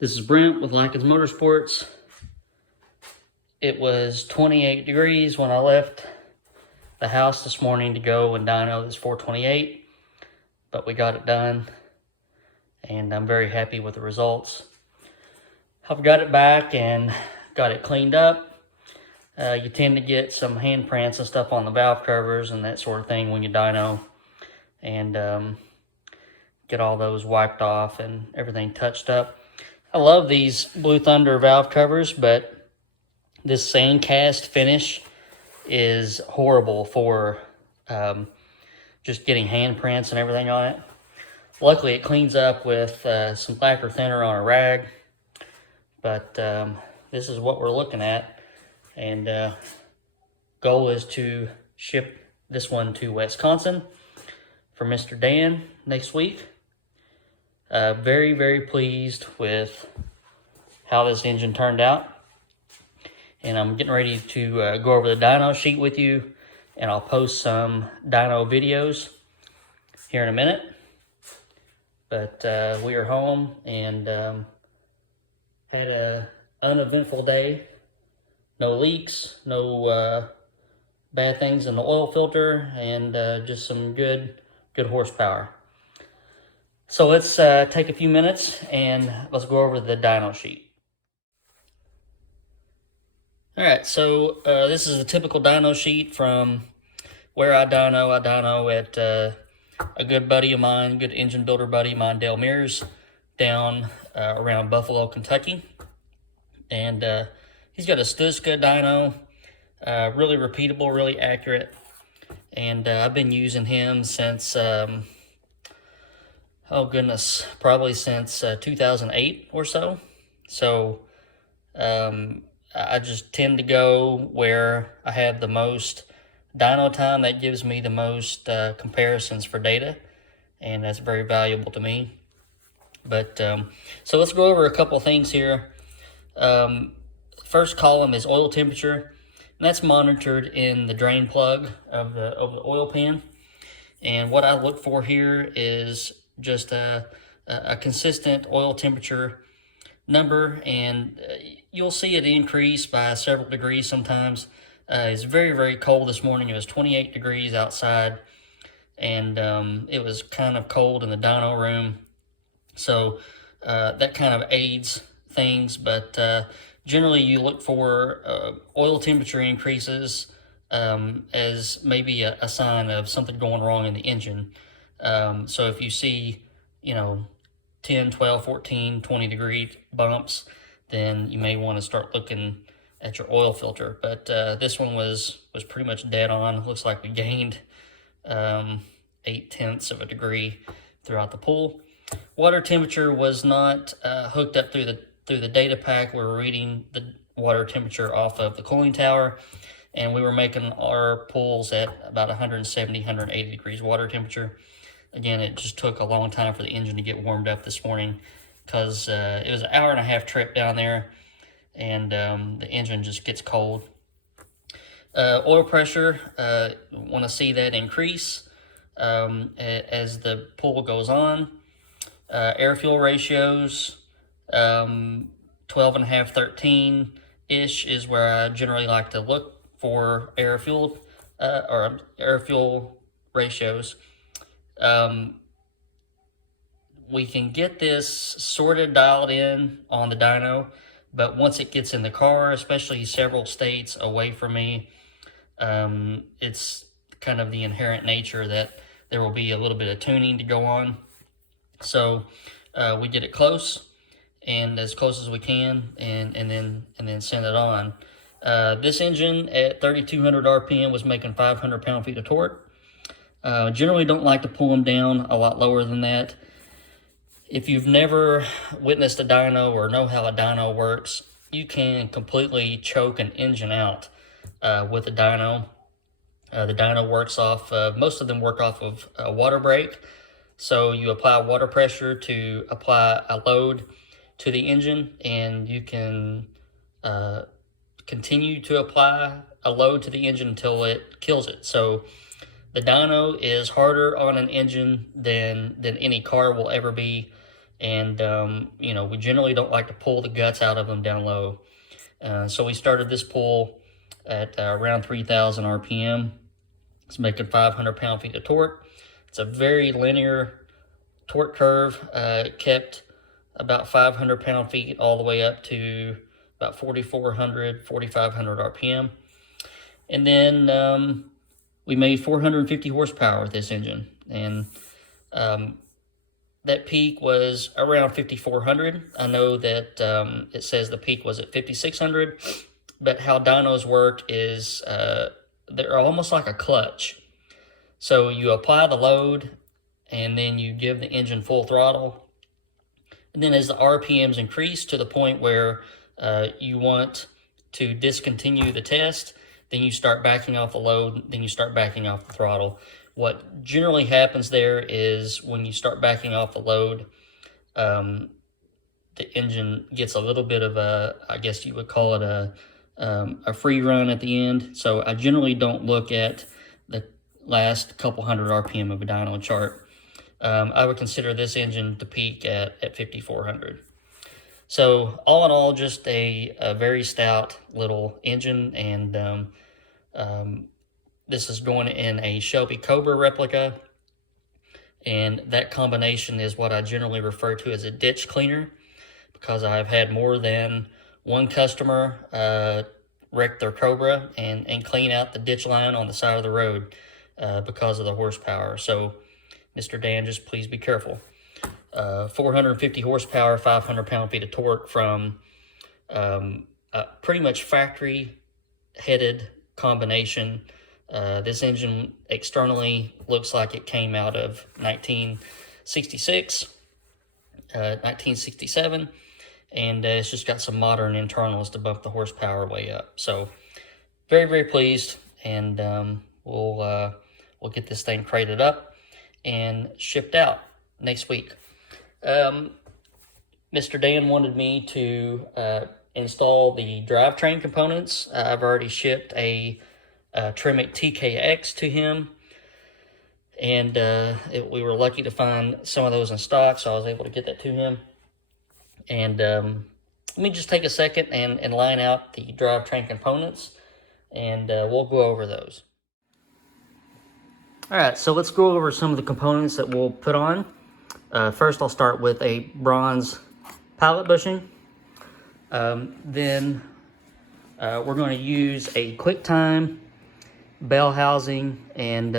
This is Brent with Lykins Motorsports. It was 28 degrees when I left the house this morning to go and dyno this 428, but we got it done and I'm very happy with the results. I've got it back and got it cleaned up. You tend to get some handprints and stuff on the valve covers and that sort of thing when you dyno, and get all those wiped off and everything touched up. I love these Blue Thunder valve covers, but this sand cast finish is horrible for just getting handprints and everything on it. Luckily, it cleans up with some lacquer thinner on a rag, but this is what we're looking at, and goal is to ship this one to Wisconsin for Mr. Dan next week. Very, very pleased with how this engine turned out. And I'm getting ready to go over the dyno sheet with you, and I'll post some dyno videos here in a minute. But we are home and had an uneventful day. No leaks, no bad things in the oil filter, and just some good horsepower. So let's take a few minutes and let's go over the dyno sheet. All right, so this is the typical dyno sheet from where I dyno. I dyno at a good buddy of mine, good engine builder buddy of mine, Dale Mears, down around Buffalo, Kentucky. And he's got a Stuska dyno, really repeatable, really accurate. And I've been using him since... oh goodness, probably since 2008 or so. So I just tend to go where I have the most dyno time. That gives me the most comparisons for data, and that's very valuable to me. But so let's go over a couple things here. First column is oil temperature, and that's monitored in the drain plug of the oil pan. And what I look for here is just a consistent oil temperature number, and you'll see it increase by several degrees sometimes. It's very, very cold this morning. It was 28 degrees outside, and it was kind of cold in the dyno room. So that kind of aids things, but generally you look for oil temperature increases as maybe a sign of something going wrong in the engine. So if you see, 10, 12, 14, 20 degree bumps, then you may want to start looking at your oil filter. But this one was pretty much dead on. Looks like we gained 0.8 of a degree throughout the pool. Water temperature was not hooked up through the data pack. We were reading the water temperature off of the cooling tower, and we were making our pools at about 170, 180 degrees water temperature. Again, it just took a long time for the engine to get warmed up this morning because it was an hour-and-a-half trip down there, and the engine just gets cold. Oil pressure, want to see that increase as the pool goes on. Air-fuel ratios, 12.5, 13-ish is where I generally like to look for air-fuel ratios. We can get this sort of dialed in on the dyno, but once it gets in the car, especially several states away from me, it's kind of the inherent nature that there will be a little bit of tuning to go on. So we get it close, and as close as we can, and then send it on. This engine at 3,200 RPM was making 500 pound-feet of torque. Generally don't like to pull them down a lot lower than that. If you've never witnessed a dyno or know how a dyno works, you can completely choke an engine out with a dyno. The dyno works off of, most of them work off of a water brake. So you apply water pressure to apply a load to the engine, and you can continue to apply a load to the engine until it kills it. So the dyno is harder on an engine than any car will ever be. and you know, we generally don't like to pull the guts out of them down low. So we started this pull at around 3,000 RPM. It's making 500 pound-feet of torque. It's a very linear torque curve. It kept about 500 pound-feet all the way up to about 4,400, 4,500 RPM. And then we made 450 horsepower with this engine. And that peak was around 5,400. I know that it says the peak was at 5,600, but how dynos work is they're almost like a clutch. So you apply the load, and then you give the engine full throttle. And then as the RPMs increase to the point where you want to discontinue the test, then you start backing off the load, then you start backing off the throttle. What generally happens there is when you start backing off the load, the engine gets a little bit of a, I guess you would call it a free run at the end. So I generally don't look at the last couple hundred RPM of a dyno chart. I would consider this engine to peak at 5,400. So all in all, just a very stout little engine, and this is going in a Shelby Cobra replica, and that combination is what I generally refer to as a ditch cleaner, because I've had more than one customer wreck their Cobra and clean out the ditch line on the side of the road because of the horsepower. So, Mr. Dan, just please be careful. 450 horsepower, 500 pound-feet of torque from pretty much factory-headed combination. This engine externally looks like it came out of 1966, 1967, and it's just got some modern internals to bump the horsepower way up. So very, very pleased, and we'll get this thing crated up and shipped out next week. Mr. Dan wanted me to install the drivetrain components. I've already shipped a Tremec TKX to him, and we were lucky to find some of those in stock, so I was able to get that to him. And let me just take a second and line out the drivetrain components, and we'll go over those. All right, so let's go over some of the components that we'll put on. First, I'll start with a bronze pallet bushing. Then we're going to use a QuickTime bell housing, and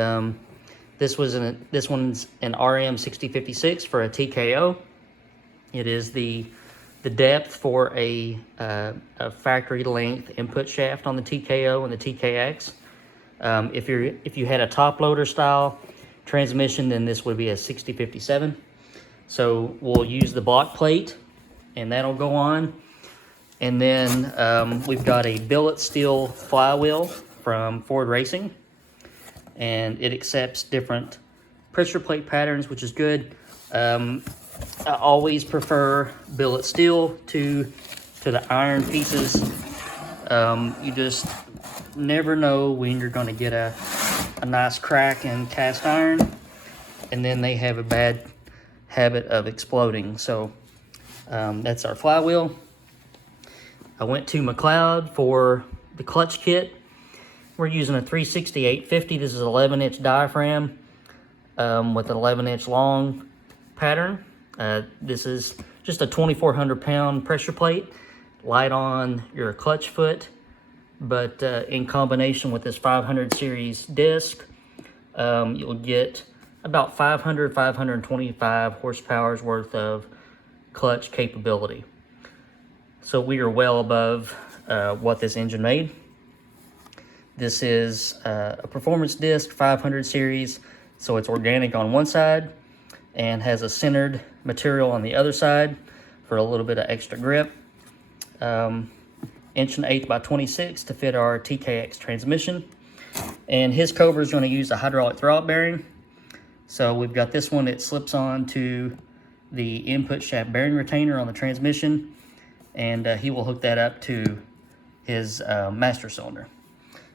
this one's an RM6056 for a TKO. It is the depth for a factory length input shaft on the TKO and the TKX. If you had a top loader style transmission, then this would be a 6057. So we'll use the block plate, and that'll go on. And then we've got a billet steel flywheel from Ford Racing, and it accepts different pressure plate patterns, which is good. I always prefer billet steel to the iron pieces. You just never know when you're going to get a nice crack in cast iron, and then they have a bad habit of exploding. So that's our flywheel. I went to McLeod for the clutch kit. We're using a 360-850. This is an 11-inch diaphragm with an 11-inch long pattern. This is just a 2,400 pound pressure plate, light on your clutch foot, but in combination with this 500 series disc, you'll get about 525 horsepower's worth of clutch capability. So we are well above what this engine made. This is a performance disc, 500 series, so it's organic on one side and has a centered material on the other side for a little bit of extra grip. 1/8 by 26 to fit our TKX transmission. And his Cobra is going to use a hydraulic throttle bearing. So we've got this one that slips on to the input shaft bearing retainer on the transmission, and he will hook that up to his master cylinder.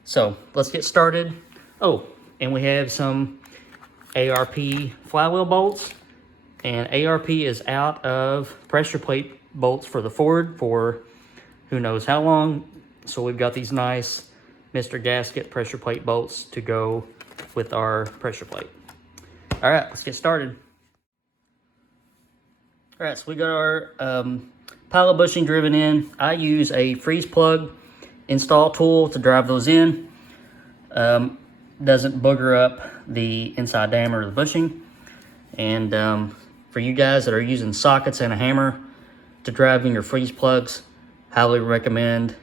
So let's get started. Oh, and we have some ARP flywheel bolts. And ARP is out of pressure plate bolts for the Ford for who knows how long. So we've got these nice Mr. Gasket pressure plate bolts to go with our pressure plate. All right, let's get started. All right, so we got our pile of bushing driven in. I use a freeze plug install tool to drive those in. Doesn't booger up the inside diameter of the bushing. And for you guys that are using sockets and a hammer to drive in your freeze plugs, highly recommend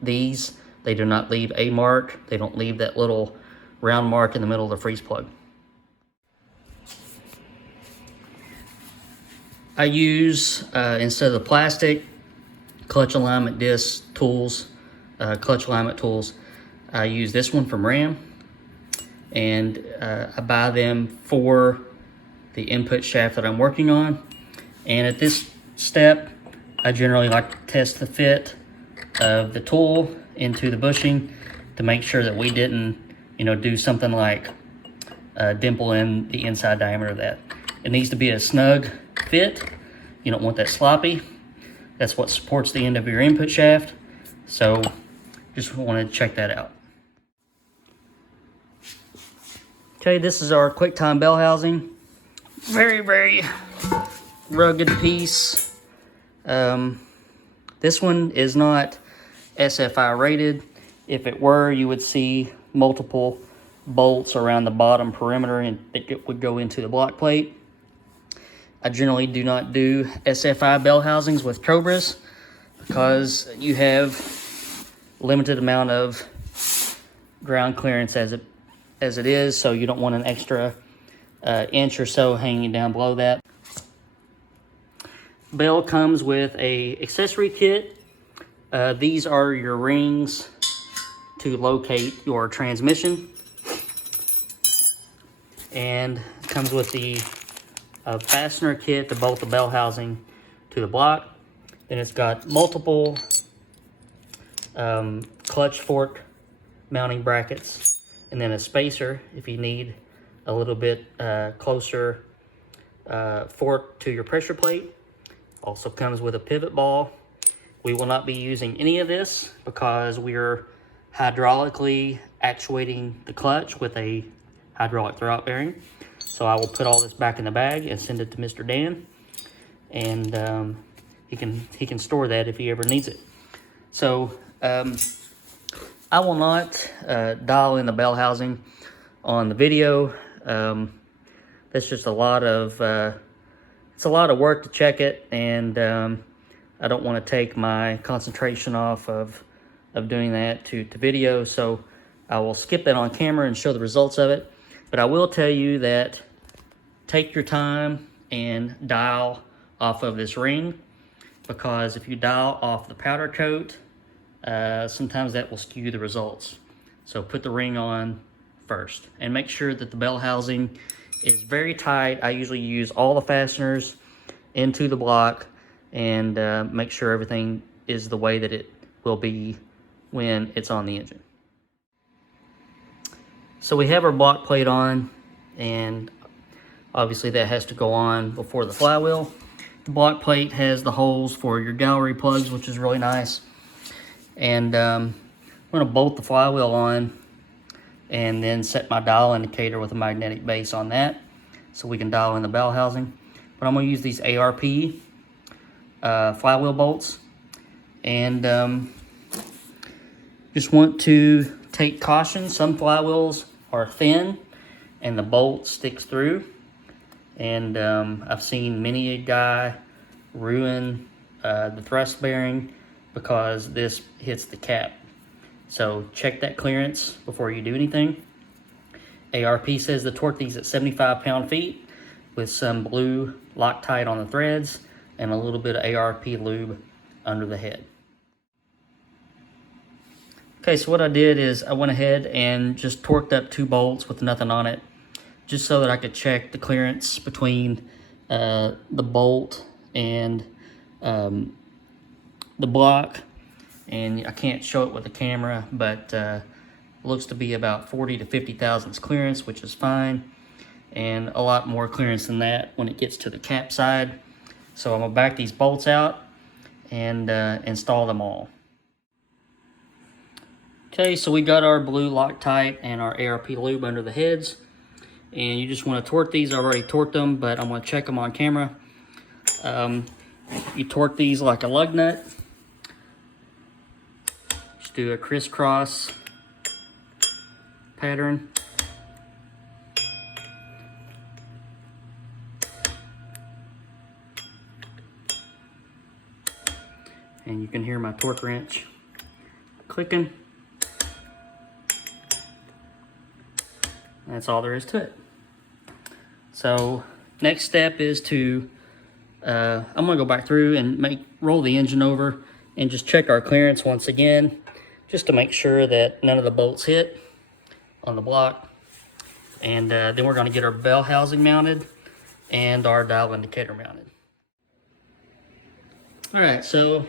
these. They do not leave a mark. They don't leave that little round mark in the middle of the freeze plug. I use, instead of the plastic clutch alignment disc tools, clutch alignment tools, I use this one from Ram. And I buy them for the input shaft that I'm working on. And at this step, I generally like to test the fit of the tool into the bushing to make sure that we didn't, do something like dimple in the inside diameter of that. It needs to be a snug fit. You don't want that sloppy. That's what supports the end of your input shaft. So just want to check that out. Okay, this is our QuickTime bell housing. Very, very rugged piece. This one is not SFI rated. If it were, you would see multiple bolts around the bottom perimeter and it would go into the block plate. I generally do not do SFI bell housings with Cobras because you have limited amount of ground clearance as it is, so you don't want an extra inch or so hanging down below that. Bell comes with a accessory kit. These are your rings to locate your transmission, and it comes with the fastener kit to bolt the bell housing to the block. Then it's got multiple clutch fork mounting brackets, and then a spacer if you need a little bit closer fork to your pressure plate. Also comes with a pivot ball. We will not be using any of this because we're hydraulically actuating the clutch with a hydraulic throwout bearing. So I will put all this back in the bag and send it to Mr. Dan, and he can store that if he ever needs it. So I will not dial in the bell housing on the video. That's just a lot of it's a lot of work to check it, and I don't want to take my concentration off of doing that to video, so I will skip it on camera and show the results of it. But I will tell you that take your time and dial off of this ring, because if you dial off the powder coat, sometimes that will skew the results. So put the ring on first and make sure that the bell housing is very tight. I usually use all the fasteners into the block and make sure everything is the way that it will be when it's on the engine. So we have our block plate on, and obviously that has to go on before the flywheel. The block plate has the holes for your gallery plugs, which is really nice. And I'm going to bolt the flywheel on and then set my dial indicator with a magnetic base on that so we can dial in the bell housing. But I'm going to use these ARP flywheel bolts, and just want to take caution. Some flywheels are thin and the bolt sticks through, and I've seen many a guy ruin the thrust bearing because this hits the cap. So check that clearance before you do anything. ARP says to torque these at 75 pound-feet with some blue Loctite on the threads and a little bit of ARP lube under the head. Okay, so what I did is I went ahead and just torqued up 2 bolts with nothing on it, just so that I could check the clearance between the bolt and the block. And I can't show it with the camera, but looks to be about 40 to 50 thousandths clearance, which is fine. and a lot more clearance than that when it gets to the cap side. So I'm gonna back these bolts out and install them all. Okay, so we got our blue Loctite and our ARP lube under the heads, and you just want to torque these. I already torqued them, but I'm going to check them on camera. You torque these like a lug nut. Just do a crisscross pattern. And you can hear my torque wrench clicking. That's all there is to it. So next step is to, I'm gonna go back through and roll the engine over and just check our clearance once again, just to make sure that none of the bolts hit on the block. And then we're gonna get our bell housing mounted and our dial indicator mounted. All right, so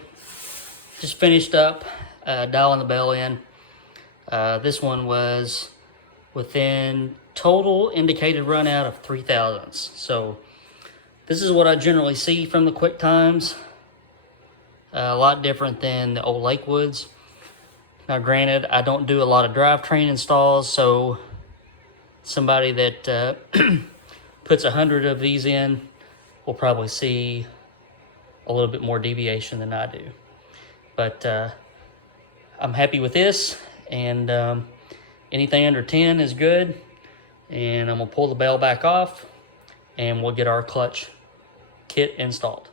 just finished up dialing the bell in. This one was within total indicated run out of 3 thousandths. So this is what I generally see from the quick times. A lot different than the old Lakewoods. Now granted, I don't do a lot of drivetrain installs, so somebody that puts 100 of these in will probably see a little bit more deviation than I do. But I'm happy with this, and anything under 10 is good. And I'm gonna pull the bell back off and we'll get our clutch kit installed.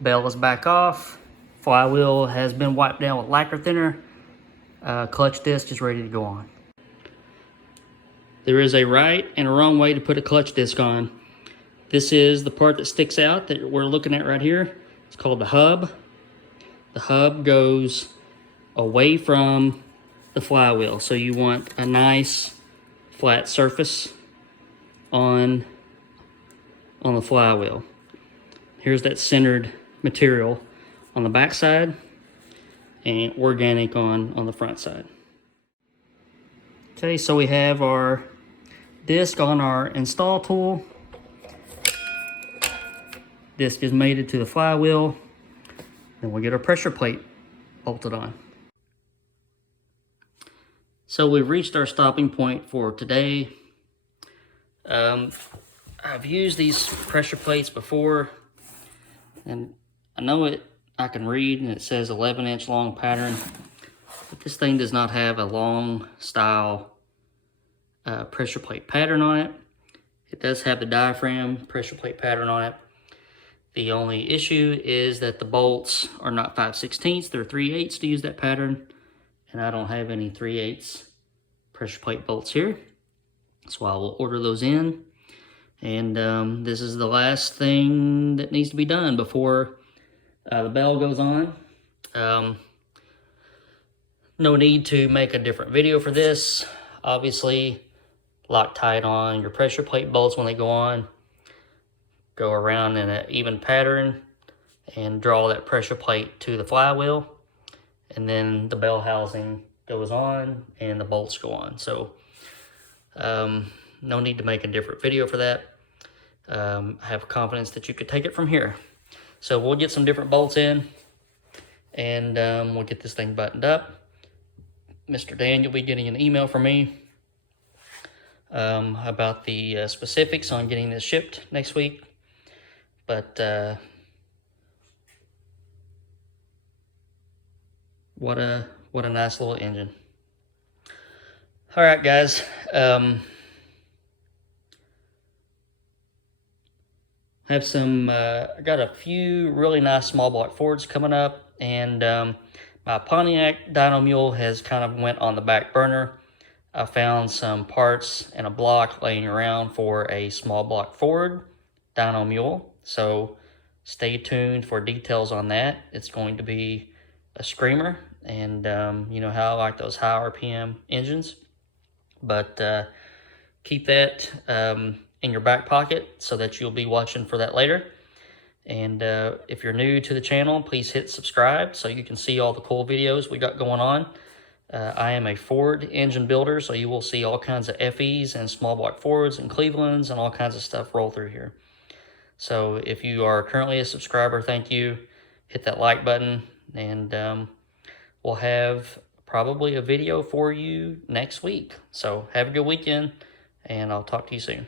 Bell is back off. Flywheel has been wiped down with lacquer thinner. Clutch disc is ready to go on. There is a right and a wrong way to put a clutch disc on. This is the part that sticks out that we're looking at right here. It's called the hub. The hub goes away from the flywheel, so you want a nice flat surface on the flywheel. Here's that centered material on the back side and organic on the front side. Okay, so we have our disc on our install tool. Disc is mated to the flywheel. Then we'll get our pressure plate bolted on. So we've reached our stopping point for today. I've used these pressure plates before, and I know I can read, and it says 11-inch long pattern, but this thing does not have a long style pressure plate pattern on it. It does have the diaphragm pressure plate pattern on it. The only issue is that the bolts are not 5/16, they're 3/8 to use that pattern. And I don't have any 3/8 pressure plate bolts here. So I will order those in. And this is the last thing that needs to be done before the bell goes on. No need to make a different video for this. Obviously, Loctite on your pressure plate bolts when they go on. Go around in an even pattern and draw that pressure plate to the flywheel. And then the bell housing goes on and the bolts go on. So no need to make a different video for that. I have confidence that you could take it from here. So we'll get some different bolts in, and we'll get this thing buttoned up. Mr. Dan, you'll be getting an email from me about the specifics on getting this shipped next week. But what a nice little engine. All right, guys. Have some, I got a few really nice small block Fords coming up, and my Pontiac dyno mule has kind of went on the back burner. I found some parts and a block laying around for a small block Ford dyno mule, so stay tuned for details on that. It's going to be a screamer, and you know how I like those high RPM engines, but keep that in your back pocket so that you'll be watching for that later. And if you're new to the channel, please hit subscribe so you can see all the cool videos we got going on. I am a Ford engine builder, so you will see all kinds of FEs and small block Fords and Clevelands and all kinds of stuff roll through here. So if you are currently a subscriber, thank you. Hit that like button, and we'll have probably a video for you next week. So have a good weekend, and I'll talk to you soon.